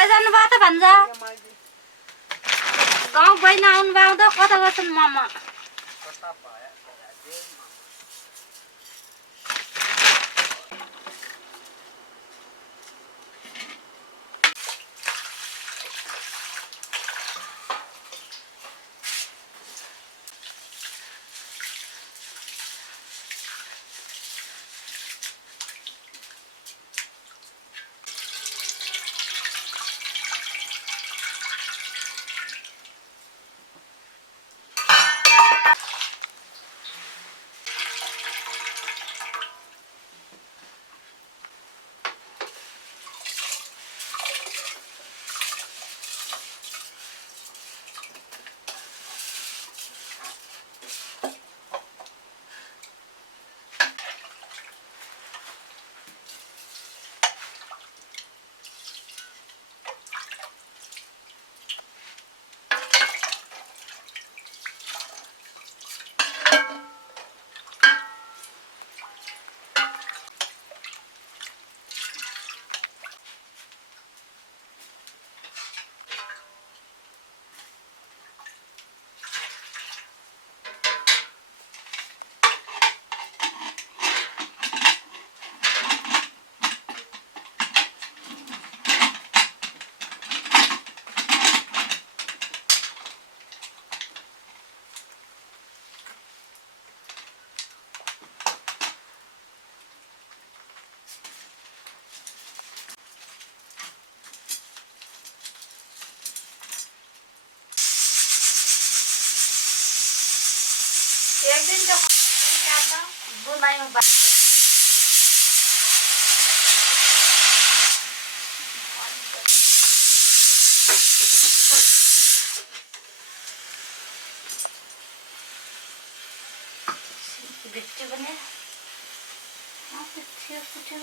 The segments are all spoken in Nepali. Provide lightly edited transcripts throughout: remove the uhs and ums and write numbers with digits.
गइजानु भयो त भन्छ गाउँ बहिनी आउनु भयो त कता गर्छन् मामा एक दिन तो बुनाई में बिट्टी बने पिट्ठी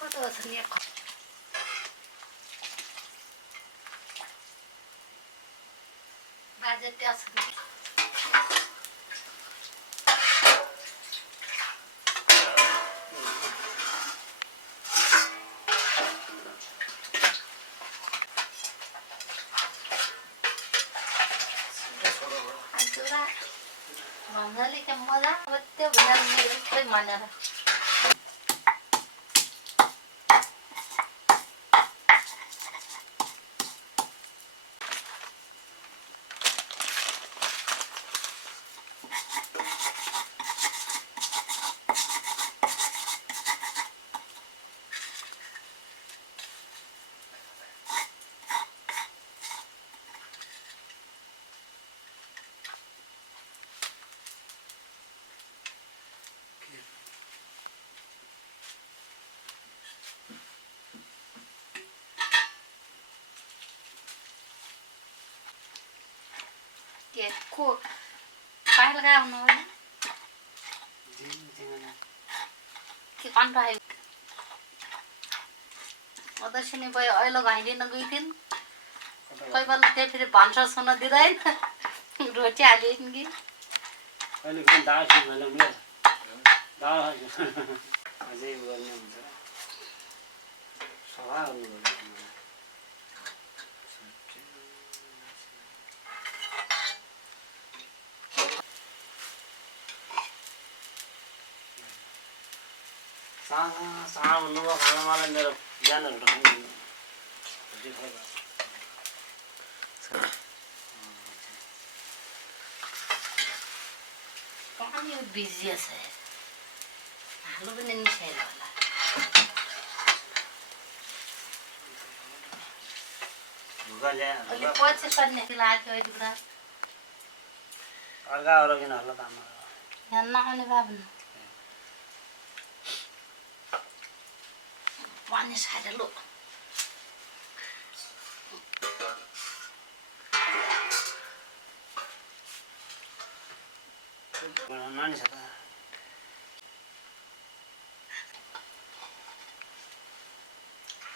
कता छ नि बाजे त्यहाँ छ नि भन्नाले के मजा अब त्यो भन्दा मेरो खै मानेर को पाइल गए उन्होंने कि कौन रहा है उधर से नहीं भाई ऑयल लगाएंगे ना कोई दिन कोई बार लगते फिर 500 सोना दे रहा है रोटी आ लेंगे अहिले पनि दाल सिमला नि दाल अझै गर्ने हुन्छ सभा गर्नु सानो भन्नुभयो खाना मलाई मेरो बिहानहरू खानु पानी बिजी है हालो पनि निसाइल होला अहिले पछि पर्ने लाग्यो अहिले पुरा अर्काहरू किन होला तामा यहाँ नआउने बाबु पानी साइड लो नानी छ त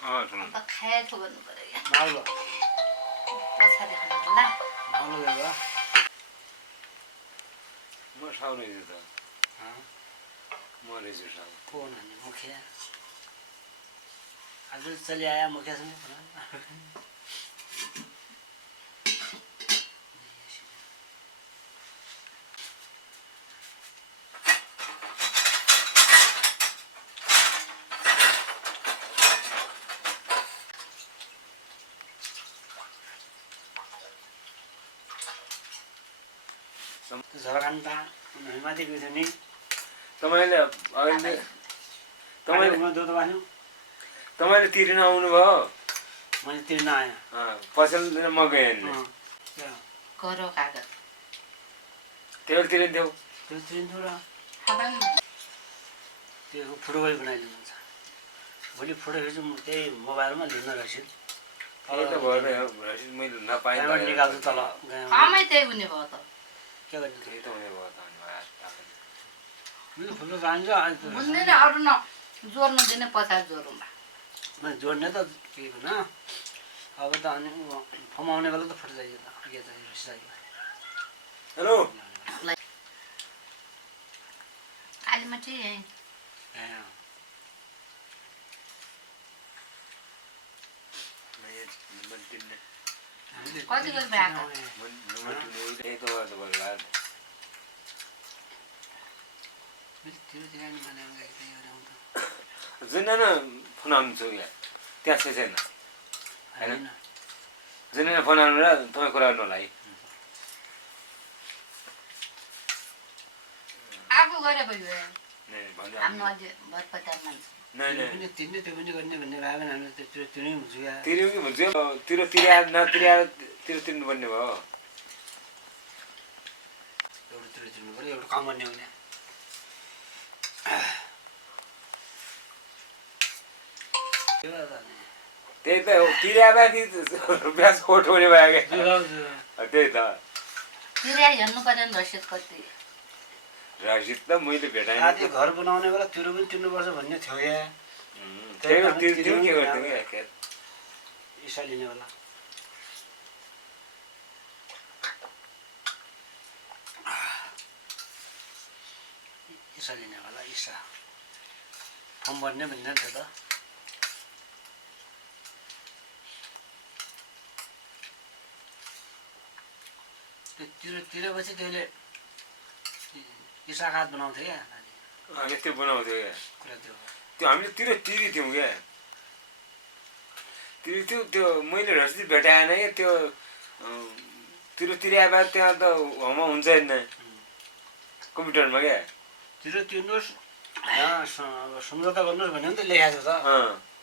अन्त खाएको भन्नु पर्यो यहाँ माउलो पछाडि खानु होला माउलो गयो म साउरे त म रेजु साउ को नानी मुखिया आज चली आया मुखिया सँग झरखान ता माथि गयो नि तपाईले अहिले तपाईले दुध बान्यो तपाईले तिर्न आउनु भयो मैले तिर्न आएँ पसल दिन म गएँ नि करो कागज त्यो तिर्दियौ त्यो तिर्नु र हाबाङ त्यो फुटबल बनाइदिनुहुन्छ भोलि फोटो खिच्नु त्यही मोबाइलमा लिन रहेछ त्यही त भयो रसिद मैले नपाएँ निकाल्छु तल कामै त्यही हुने भयो त के गर्ने त्यही त हुने भयो त मैले फुल्नु जान्छ आज बुझ्दैन अरू न जोड्नु दिने पछाडि जोडौँला मैले जोड्ने त केही भएन अब त अनि फमाउने बेला त फोटो चाहियो त के चाहियो हेलो कालीमाटी कति गरी भएको जुन फोन आउनु छु यहाँ त्यहाँ छैन होइन जुन फोन आउनु र तपाईँ कुरा गर्नु होला है आफू गरे भयो हाम्रो अझै भरपटार मान्छे तिर्ने त्यो पनि गर्ने भन्ने भयो भने हामी त्यो तिर्नै हुन्छु या तिर्यो कि भन्छ तिरो तिर्याएर नतिर्याएर तिरो तिर्नुपर्ने भयो एउटा तिरो तिर्नु पऱ्यो एउटा काम गर्ने हुने त्यही त तिर्याएर कि रुपियाँ उठाउने भयो क्या त्यही त तिर्या हेर्नु पर्यो नि रसिद कति रसिद त मैले भेटाएँ आदि घर बनाउने बेला तिरो पनि तिर्नुपर्छ भन्ने थियो या त्यो के गर्थ्यो क्या ईसा लिने वाला ईसा लिने वाला ईसा फर्म भर्ने भन्ने थियो त तिरेपछि त्यसले ईसा खात बनाउँथ्यो क्या हामी त्यो बनाउँथ्यो क्या कुरा त्यो त्यो हामीले तिरी थियौँ क्या तिरी त्यो मैले रसिद भेटाएन क्या त्यो तिरे बाद त्यहाँ त होममा हुन्छ होइन कम्प्युटरमा क्या तिर्नुहोस् सम्झौता गर्नुहोस् भन्यो नि त लेखाएको छ